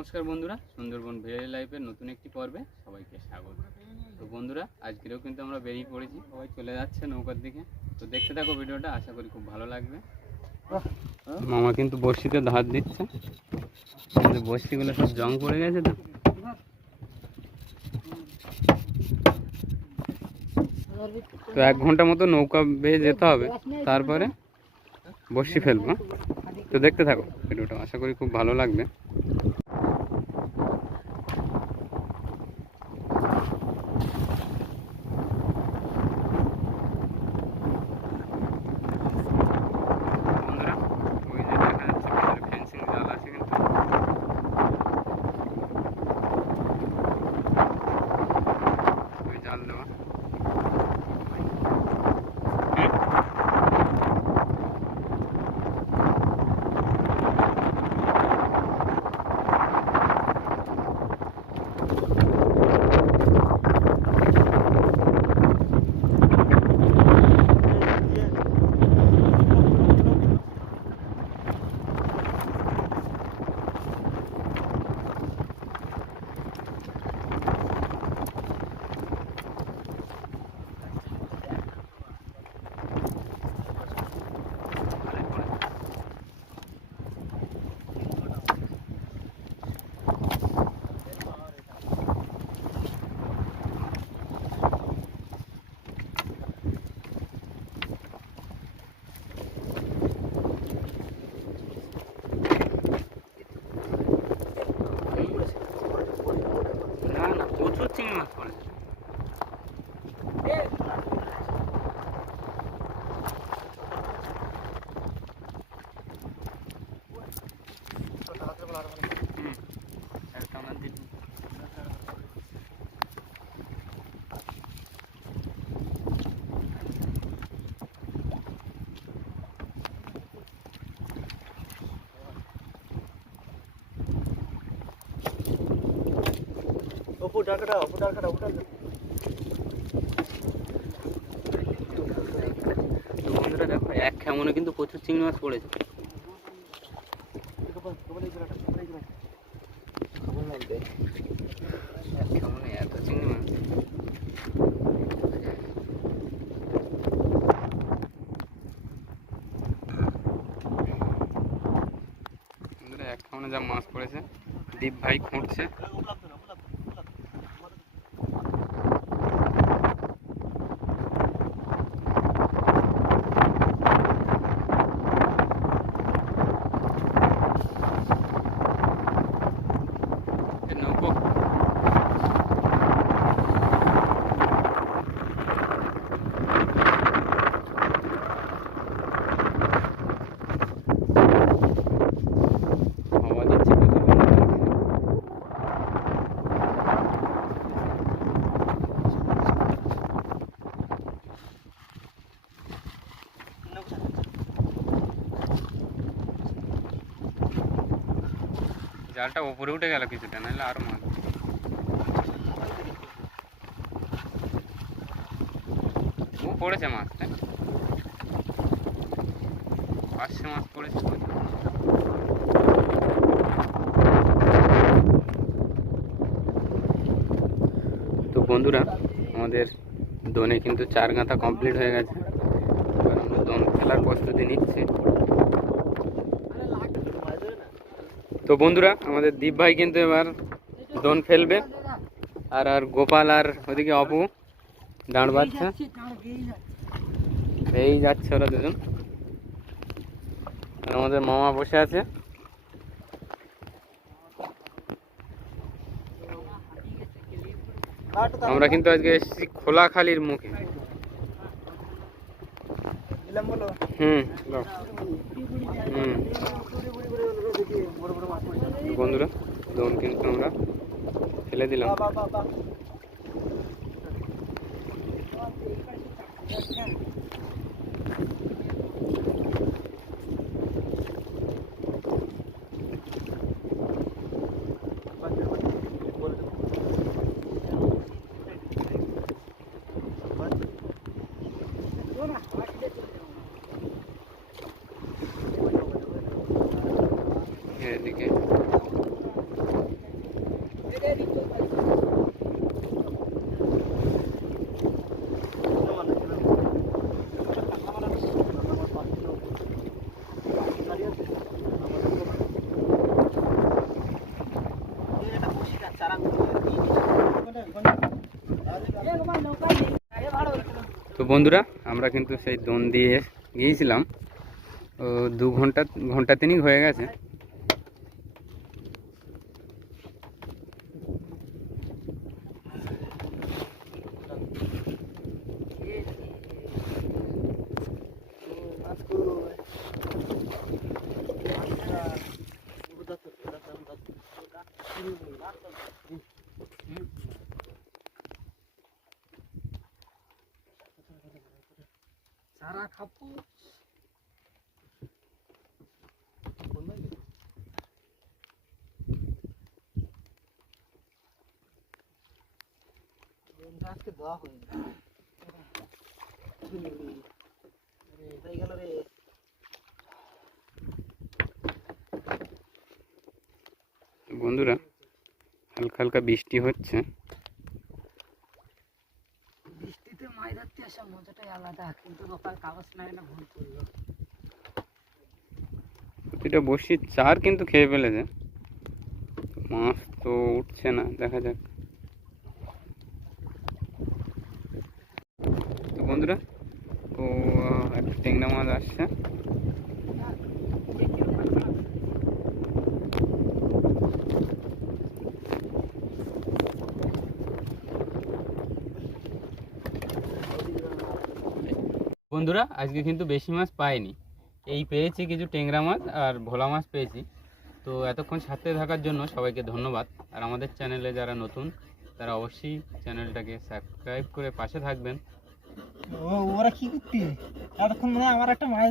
নমস্কার বন্ধুরা, সুন্দরবন ভেরি লাইফের নতুন একটি পর্বে সবাইকে স্বাগত। তো বন্ধুরা, আজকেও কিন্তু আমরা বেরিয়ে পড়েছি, সবাই চলে যাচ্ছে নৌকার দিকে। তো দেখতে থাকো ভিডিওটা, আশা করি খুব ভালো লাগবে। মামা কিন্তু বড়শিতে ধার দিচ্ছে। বড়শিগুলো সব জং পড়ে গেছে তো। তো এক ঘণ্টা মতো নৌকা বেয়ে যেতে হবে, তারপরে বড়শি ফেলব হ্যাঁ? তো দেখতে থাকো ভিডিওটা, আশা করি খুব ভালো লাগবে। ওপর ডাকাটা ওপর ডাকাটা ওপর ডাকাটা তো। বন্ধুরা দেখো এক খেমনে কিন্তু প্রচুর চিংড়ি মাছ পড়েছে। এত চিংড়ি মাছ। এক খেমনে যা মাছ পড়েছে দীপ ভাই খুঁড়ছে এ নৌকো হাওয়া দিচ্ছে প্রচুর বন্ধুরা। জালটা উপরে উঠে গেল কিছুটা, নাহলে আরও মাছ ও পড়েছে মাছ তাই না? পাঁচশো মাছ পড়েছে তো। বন্ধুরা, আমাদের দোনে কিন্তু চার গাঁথা কমপ্লিট হয়ে গেছে। এবার আমরা দোন খেলার প্রস্তুতি নিচ্ছি। তো বন্ধুরা আমাদের দীপ ভাই কিন্তু এবার দোন ফেলবে। আর আর গোপাল আর ওদিকে অপু দাঁড় বাচ্চা এই যাচ্ছে ওরা দুজন। আর আমাদের মামা বসে আছে। আমরা কিন্তু আজকে এসেছি খোলাখালির মুখে। হুম। হুম। বন্ধুরা দোন কিন্তু আমরা ফেলে দিলাম। বাহ বাহ তো বন্ধুরা আমরা কিন্তু সেই দোন দিয়ে গিয়েছিলাম। দু ঘণ্টা ঘণ্টা তিনি হয়ে গেছে। সারা খাপু আজকে দেওয়া হয়নি। রে। বন্ধুরা হালকা হালকা বৃষ্টি হচ্ছে। বৃষ্টিতে মাছ ধরতে মজাটাই আলাদা কিন্তু কাগজ না ভুল করল। প্রতিটা বসির চার কিন্তু খেয়ে ফেলেছে। মাছ তো উঠছে না দেখা যাক। তো বন্ধুরা ও একটা টেংরা মাছ আসছে। বন্ধুরা, আজকে কিন্তু বেশি মাছ পাইনি। এই পেয়েছি কিছু টেংরা মাছ আর ভোলা মাছ পেয়েছি। তো এতক্ষণ সাথে থাকার জন্য সবাইকে ধন্যবাদ। আর আমাদের চ্যানেলে যারা নতুন, তারা অবশ্যই চ্যানেলটাকে সাবস্ক্রাইব করে পাশে থাকবেন। ও, ওরা কি করতে? এতক্ষণ মানে আমার একটা মাছ